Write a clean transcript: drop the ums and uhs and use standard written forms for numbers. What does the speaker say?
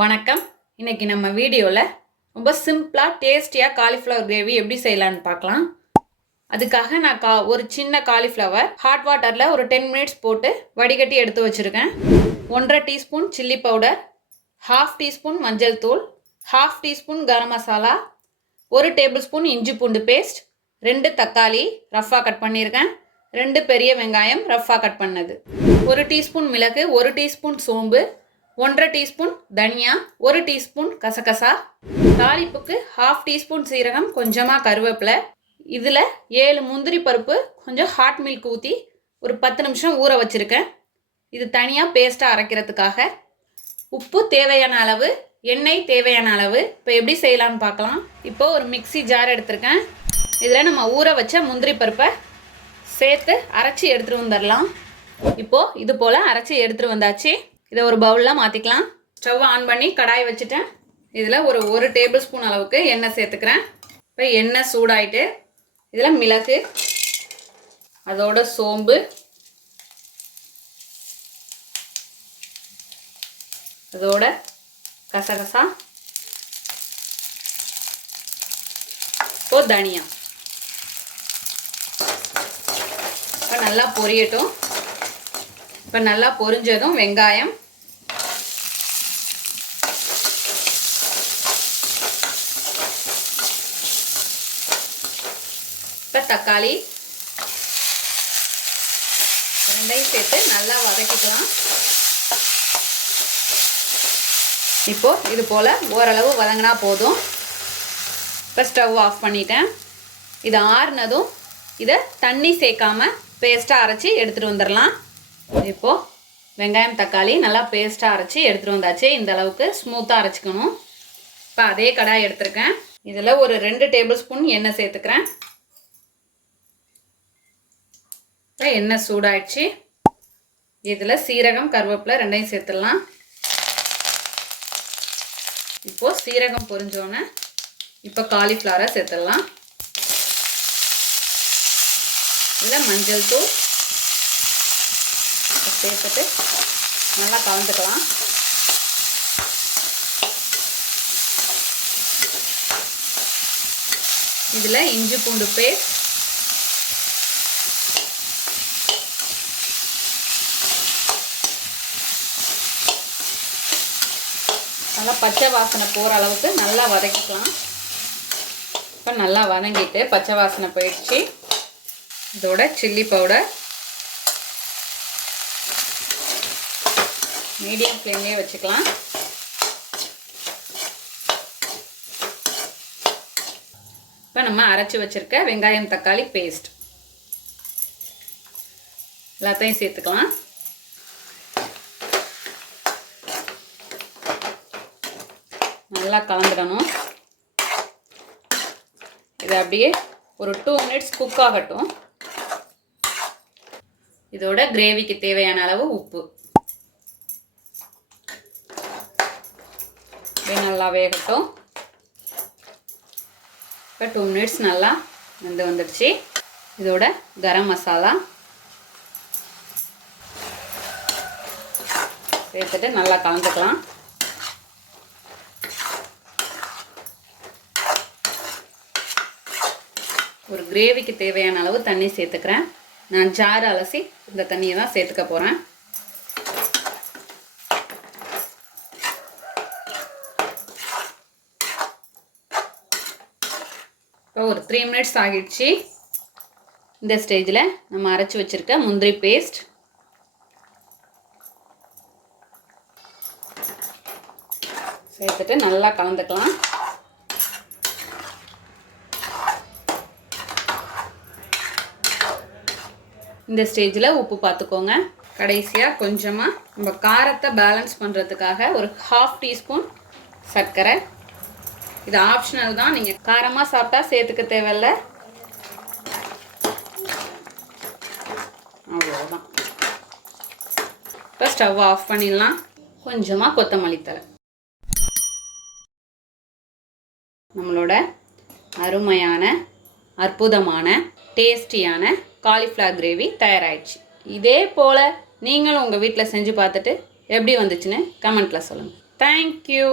வணக்கம். இன்னைக்கு நம்ம வீடியோவில் ரொம்ப சிம்பிளாக டேஸ்டியாக காலிஃப்ளவர் கிரேவி எப்படி செய்யலான்னு பார்க்கலாம். அதுக்காக நான் ஒரு சின்ன காலிஃப்ளவர் ஹாட் வாட்டரில் ஒரு 10 மினிட்ஸ் போட்டு வடிகட்டி எடுத்து வச்சுருக்கேன். 1.5 டீஸ்பூன் சில்லி பவுடர், 1/2 டீஸ்பூன் மஞ்சள் தூள், 1/2 teaspoon garam masala, 1 table spoon இஞ்சி பூண்டு பேஸ்ட், 2 தக்காளி ரஃப்பாக கட் பண்ணியிருக்கேன், 2 பெரிய வெங்காயம் ரஃப்பாக கட் பண்ணது, 1 டீஸ்பூன் மிளகு, 1 டீஸ்பூன் சோம்பு, 1/2 டீஸ்பூன் தனியா, 1 டீஸ்பூன் கசகசா, தாளிப்புக்கு 1/2 டீஸ்பூன் சீரகம், கொஞ்சமாக கருவேப்பிலை. இதில் 7 முந்திரி பருப்பு கொஞ்சம் ஹாட் மில்க் ஊற்றி ஒரு 10 நிமிஷம் ஊற வச்சுருக்கேன். இது தனியாக பேஸ்ட்டாக அரைக்கிறதுக்காக. உப்பு தேவையான அளவு, எண்ணெய் தேவையான அளவு. இப்போ எப்படி செய்யலான்னு பார்க்கலாம். இப்போது ஒரு மிக்சி ஜார் எடுத்திருக்கேன். இதில் நம்ம ஊற வச்ச முந்திரி பருப்பை சேர்த்து அரைச்சி எடுத்துகிட்டு வந்துடலாம். இப்போது இது போல் அரைச்சி எடுத்துகிட்டு வந்தாச்சு. இதை ஒரு பவுலில் மாற்றிக்கலாம். ஸ்டவ் ஆன் பண்ணி கடாய் வச்சுட்டேன். இதில் ஒரு 1 டேபிள் ஸ்பூன் அளவுக்கு எண்ணெய் சேர்த்துக்கிறேன். இப்போ எண்ணெய் சூடாயிட்டு இதில் மிளகு, அதோட சோம்பு, அதோட கசகசா, இப்போ தனியா. இப்போ நல்லா பொரியட்டும். இப்போ நல்லா பொரிஞ்சதும் வெங்காயம், இப்போ தக்காளி ரெண்டையும் சேர்த்து நல்லா வதக்கிக்கலாம். இப்போ இது போல் ஓரளவு வதங்கினா போதும். இப்போ ஸ்டவ் ஆஃப் பண்ணிட்டேன். இது ஆறுனதும் இதை தண்ணி சேர்க்காம பேஸ்ட்டாக அரைச்சி எடுத்துகிட்டு வந்துடலாம். இப்போது வெங்காயம் தக்காளி நல்லா பேஸ்ட்டாக அரைச்சி எடுத்துகிட்டு வந்தாச்சு. இந்த அளவுக்கு ஸ்மூத்தாக அரைச்சிக்கணும். இப்போ அதே கடாய் எடுத்துருக்கேன். இதில் ஒரு 2 டேபிள் ஸ்பூன் எண்ணெய் சேர்த்துக்கிறேன். இப்போ எண்ணெய் சூடாயிடுச்சு. இதில் சீரகம், கருவேப்பிலை ரெண்டையும் சேர்த்துடலாம். இப்போது சீரகம் பொரிஞ்சோன்னே இப்போ காலிஃப்ளவரை சேர்த்துடலாம். இதில் மஞ்சள் தூள் சேர்த்துட்டு நல்லா கலந்துக்கலாம். இதில் இஞ்சி பூண்டு பேஸ்ட், நல்லா பச்சை வாசனை போகிற அளவுக்கு நல்லா வதக்கிக்கலாம். இப்போ நல்லா வதங்கிட்டு பச்சை வாசனை போயிடுச்சு. இதோட சில்லி பவுடர் மீடியம் ஃப்ளேம்லேயே வச்சுக்கலாம். இப்போ நம்ம அரைச்சி வச்சுருக்க வெங்காயம் தக்காளி பேஸ்ட் எல்லாத்தையும் சேர்த்துக்கலாம். நல்லா கலந்துடணும். இது அப்படியே ஒரு 2 மினிட்ஸ் குக் ஆகட்டும். இதோட கிரேவிக்கு தேவையான அளவு உப்பு நல்லா வேகட்டும். இப்போ 2 மினிட்ஸ் நல்லா வந்துடுச்சு. இதோட கரம் மசாலா சேர்த்துட்டு நல்லா கலந்துக்கலாம். ஒரு கிரேவிக்கு தேவையான அளவு தண்ணி சேர்த்துக்கிறேன். நான் ஜார் அலசி இந்த தண்ணியை தான் சேர்த்துக்க போகிறேன். இப்போ ஒரு 3 மினிட்ஸ் ஆகிடுச்சு. இந்த ஸ்டேஜில் நம்ம அரைச்சி வச்சுருக்க முந்திரி பேஸ்ட் சேர்த்துட்டு நல்லா கலந்துக்கலாம். இந்த ஸ்டேஜில் உப்பு பார்த்துக்கோங்க. கடைசியாக கொஞ்சமாக நம்ம காரத்தை பேலன்ஸ் பண்ணுறதுக்காக ஒரு 1/2 டீஸ்பூன் சர்க்கரை. இது ஆப்ஷனல் தான். நீங்கள் காரமாக சாப்பிட்டா சேர்த்துக்க தேவையில்லை. அவ்வளோதான். இப்போ ஸ்டவ் ஆஃப் பண்ணிடலாம். கொஞ்சமாக கொத்தமல்லி தழை. நம்மளோட அருமையான அற்புதமான டேஸ்டியான காலிஃப்ளவர் கிரேவி தயாராகிடுச்சு. இதே போல் நீங்களும் உங்கள் வீட்டில் செஞ்சு பார்த்துட்டு எப்படி வந்துச்சுன்னு கமெண்ட்டில் சொல்லுங்கள். தேங்க்யூ.